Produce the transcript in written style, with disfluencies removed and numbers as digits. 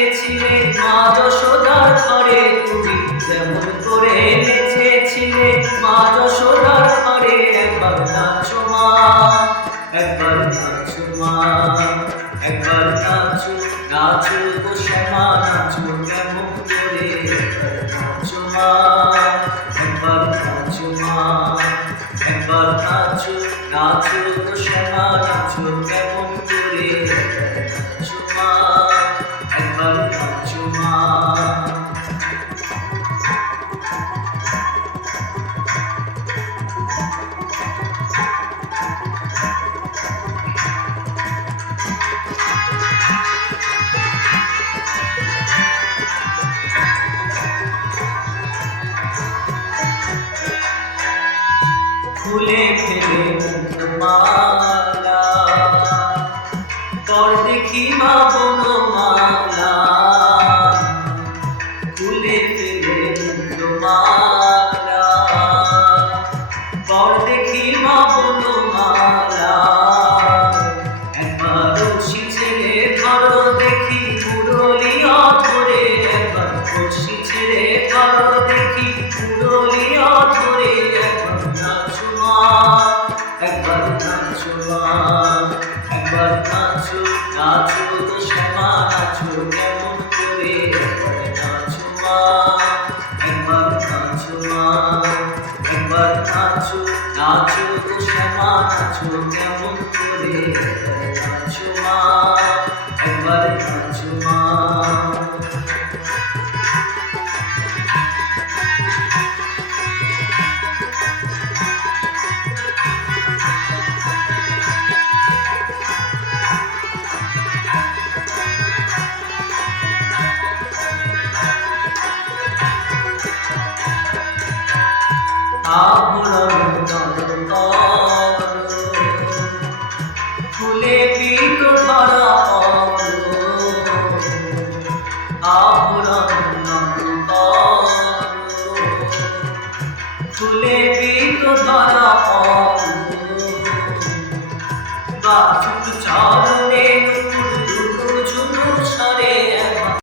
এসেছিলে মা যশোদার ঘরে, তুমি যেমন করে নেচেছিলে মা যশোদার ঘরে। একবার নাচো মা, একবার নাচো মা, একবার নাচো, নাচো গো শ্যামা নাচো কেমন করে। নাচো মা, একবার নাচো মা, একবার নাচো, নাচো গো শ্যামা নাচো কেমন করে। নাচো মা, একবার নাচো মা। খুলে ফেলে মুক্তমালা, কর দেখি মা বনমালা। খুলে ফেলে মুক্তমালা, কর দেখি মা বনমালা। একবার রশি ছেড়ে ধরো দেখি মুরলিয়া ধরে, একবার রশি ছেড়ে ধরো দেখি মুরলিয়া ধরে। একবার নাচো মা, একবার নাচো, নাচো তো শ্যামা নাচো কেমন করে। নাচো মা, একবার নাচো মা, একবার নাচো, নাচো তো শ্যামা নাচো কেমন করে। নাচো মা, একবার নাচো মা। আভরণ ফুলে পিত ধরা আভরণ ফুলে পিত ধরা